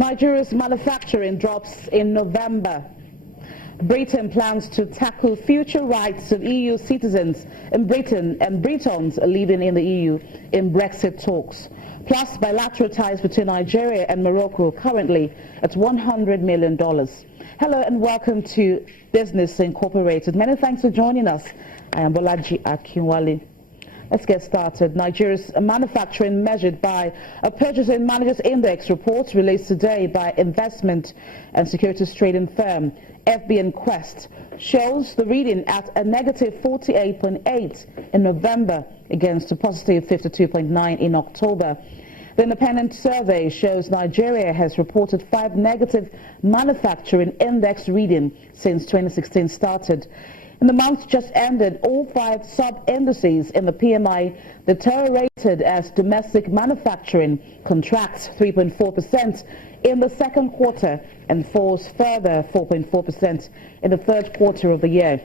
Nigeria's manufacturing drops in November. Britain plans to tackle future rights of EU citizens in Britain and Britons living in the EU in Brexit talks. Plus, bilateral ties between Nigeria and Morocco currently at $100 million. Hello and welcome to Business Incorporated. Many thanks for joining us. I am Bolaji Akinwale. Let's get started. Nigeria's manufacturing measured by a Purchasing Managers Index report released today by investment and securities trading firm FBN Quest shows the reading at a negative 48.8 in November against a positive 52.9 in October. The independent survey shows Nigeria has reported 5 negative manufacturing index readings since 2016 started. In the month just ended, all 5 sub-indices in the PMI deteriorated as domestic manufacturing contracts 3.4% in the second quarter and falls further 4.4% in the third quarter of the year.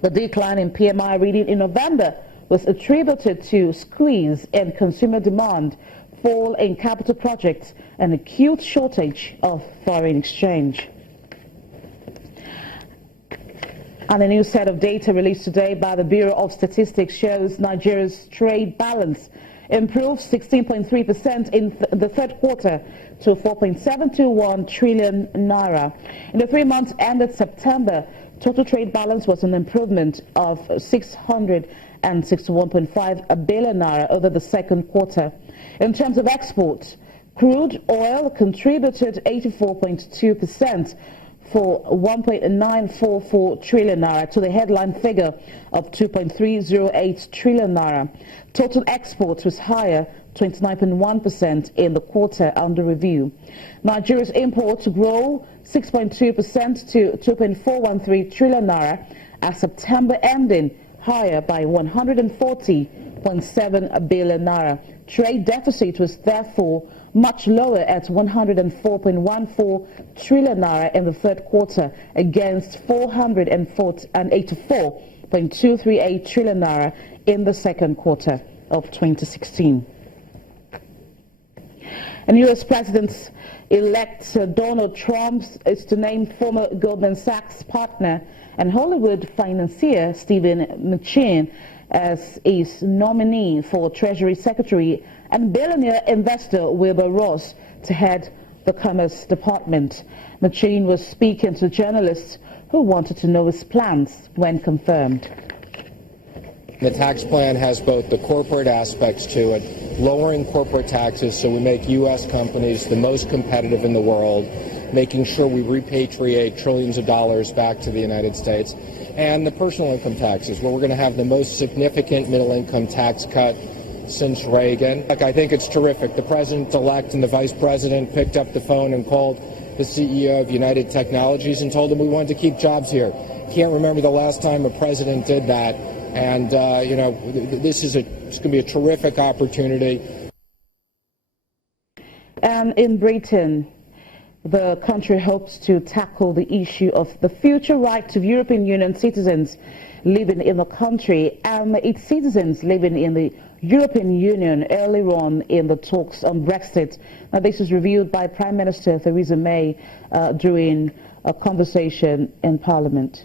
The decline in PMI reading in November was attributed to squeeze in consumer demand, fall in capital projects, and acute shortage of foreign exchange. And a new set of data released today by the Bureau of Statistics shows Nigeria's trade balance improved 16.3% in the third quarter to 4.721 trillion naira. In the 3 months ended September, total trade balance was an improvement of 661.5 billion naira over the second quarter. In terms of exports, crude oil contributed 84.2% for 1.944 trillion naira to the headline figure of 2.308 trillion naira. Total exports was higher 29.1% in the quarter under review. Nigeria's imports grow 6.2% to 2.413 trillion naira as September ending higher by 140.7 billion naira. Trade deficit was therefore much lower at 104.14 trillion naira in the third quarter against 484.238 trillion naira in the second quarter of 2016. And U.S. President-elect Donald Trump is to name former Goldman Sachs partner and Hollywood financier Stephen Mnuchin as his nominee for Treasury Secretary and billionaire investor Wilbur Ross to head the Commerce Department. Mnuchin was speaking to journalists who wanted to know his plans when confirmed. The tax plan has both the corporate aspects to it, lowering corporate taxes so we make U.S. companies the most competitive in the world, making sure we repatriate trillions of dollars back to the United States, and the personal income taxes, where we're going to have the most significant middle-income tax cut since Reagan. I think it's terrific. The president-elect and the vice president picked up the phone and called the CEO of United Technologies and told him we wanted to keep jobs here. Can't remember the last time a president did that. And, this is it's going to be a terrific opportunity. And in Britain, the country hopes to tackle the issue of the future rights of European Union citizens living in the country and its citizens living in the European Union earlier on in the talks on Brexit. Now, this was revealed by Prime Minister Theresa May during a conversation in Parliament.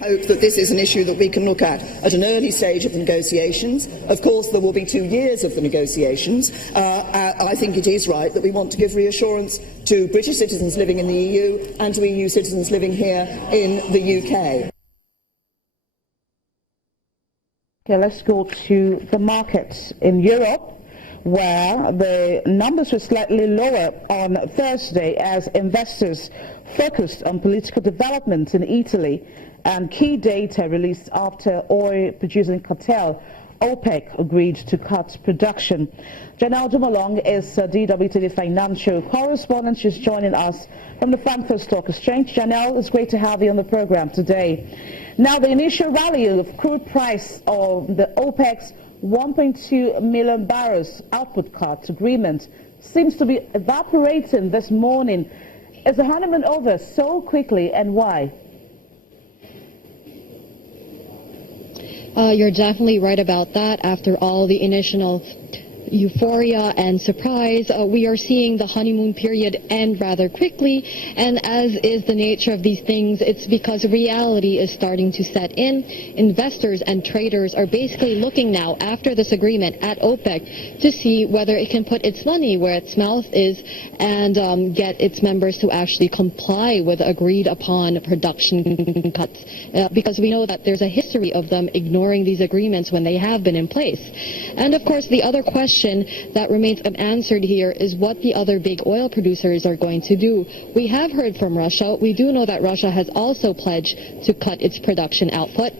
Hope that this is an issue that we can look at an early stage of the negotiations. Of course, there will be 2 years of the negotiations. I think it is right that we want to give reassurance to British citizens living in the EU and to EU citizens living here in the UK. Okay, let's go to the markets in Europe, where the numbers were slightly lower on Thursday as investors focused on political developments in Italy and key data released after oil-producing cartel OPEC agreed to cut production. Janelle Dumalong is DWTV financial correspondent. She's joining us from the Frankfurt Stock Exchange. Janelle, it's great to have you on the program today. Now, the initial rally of crude price of the OPEC's 1.2 million barrels output cut agreement seems to be evaporating this morning. Is the honeymoon over so quickly, and why? You're definitely right about that. After all the initial euphoria and surprise, we are seeing the honeymoon period end rather quickly. And as is the nature of these things, it's because reality is starting to set in. Investors and traders are basically looking now after this agreement at OPEC to see whether it can put its money where its mouth is and get its members to actually comply with agreed upon production cuts. Because we know that there's a history of them ignoring these agreements when they have been in place. And of course, the other question that remains unanswered here is what the other big oil producers are going to do. We have heard from Russia. We do know that Russia has also pledged to cut its production output.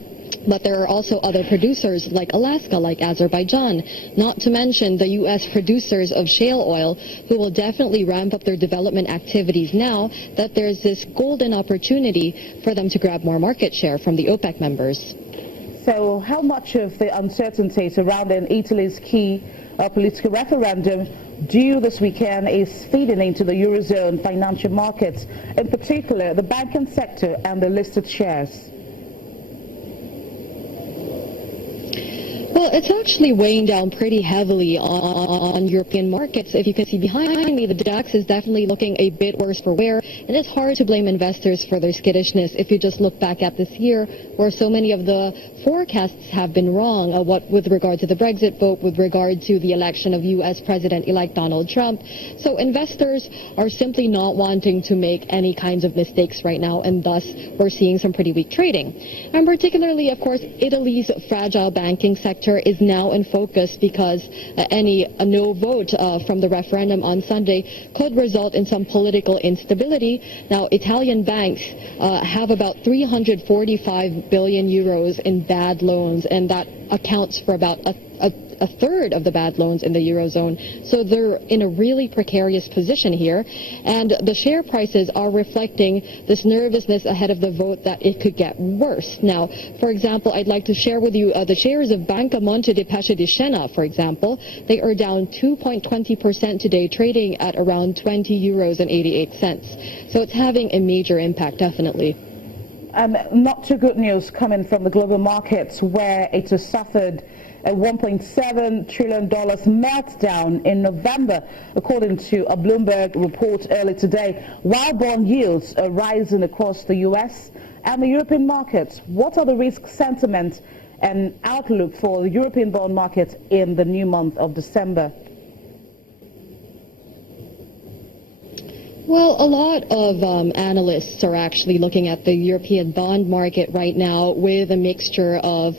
But there are also other producers like Alaska, like Azerbaijan, not to mention the U.S. producers of shale oil who will definitely ramp up their development activities now that there's this golden opportunity for them to grab more market share from the OPEC members. So how much of the uncertainty surrounding Italy's key political referendum due this weekend is feeding into the Eurozone financial markets, in particular the banking sector and the listed shares? Well, it's actually weighing down pretty heavily on European markets. If you can see behind me, the DAX is definitely looking a bit worse for wear, and it's hard to blame investors for their skittishness if you just look back at this year where so many of the forecasts have been wrong, with regard to the Brexit vote, with regard to the election of U.S. President-elect Donald Trump. So investors are simply not wanting to make any kinds of mistakes right now, and thus we're seeing some pretty weak trading. And particularly, of course, Italy's fragile banking sector is now in focus because a no vote from the referendum on Sunday could result in some political instability. Now, Italian banks have about 345 billion euros in bad loans, and that accounts for about a third of the bad loans in the Eurozone. So they're in a really precarious position here, and the share prices are reflecting this nervousness ahead of the vote that it could get worse. Now, for example, I'd like to share with you the shares of Banca Monte dei Paschi di Siena, for example. They are down 2.20% today, trading at around 20 euros and 88 cents. So it's having a major impact, definitely. Not too good news coming from the global markets, where it has suffered a $1.7 trillion meltdown in November, according to a Bloomberg report early today, while bond yields are rising across the U.S. and the European markets. What are the risk sentiment and outlook for the European bond market in the new month of December? Well, a lot of analysts are actually looking at the European bond market right now with a mixture of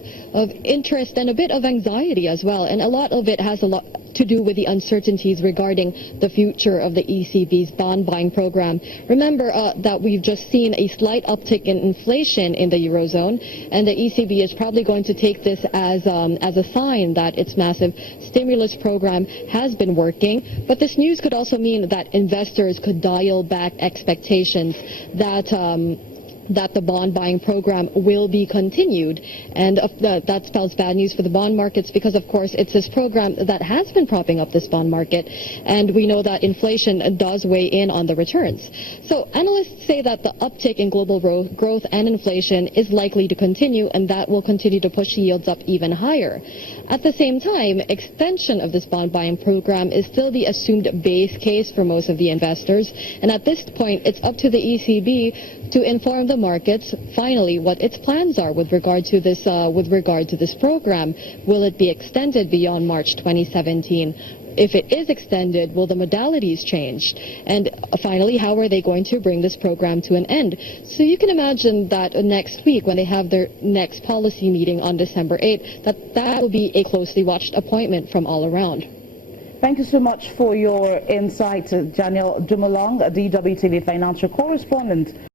interest and a bit of anxiety as well. And a lot of it has a lot to do with the uncertainties regarding the future of the ECB's bond buying program. Remember that we've just seen a slight uptick in inflation in the Eurozone, and the ECB is probably going to take this as a sign that its massive stimulus program has been working. But this news could also mean that investors could dial back expectations that the bond buying program will be continued. And that spells bad news for the bond markets because, of course, it's this program that has been propping up this bond market. And we know that inflation does weigh in on the returns. So analysts say that the uptick in global growth and inflation is likely to continue, and that will continue to push yields up even higher. At the same time, extension of this bond buying program is still the assumed base case for most of the investors. And at this point, it's up to the ECB to inform the markets finally what its plans are with regard to this program. Will it be extended beyond March 2017? If it is extended, will the modalities change? And finally, how are they going to bring this program to an end? So you can imagine that next week, when they have their next policy meeting on December 8th, that will be a closely watched appointment from all around. Thank you so much for your insight, Daniel Dumoulin, a DWTV financial correspondent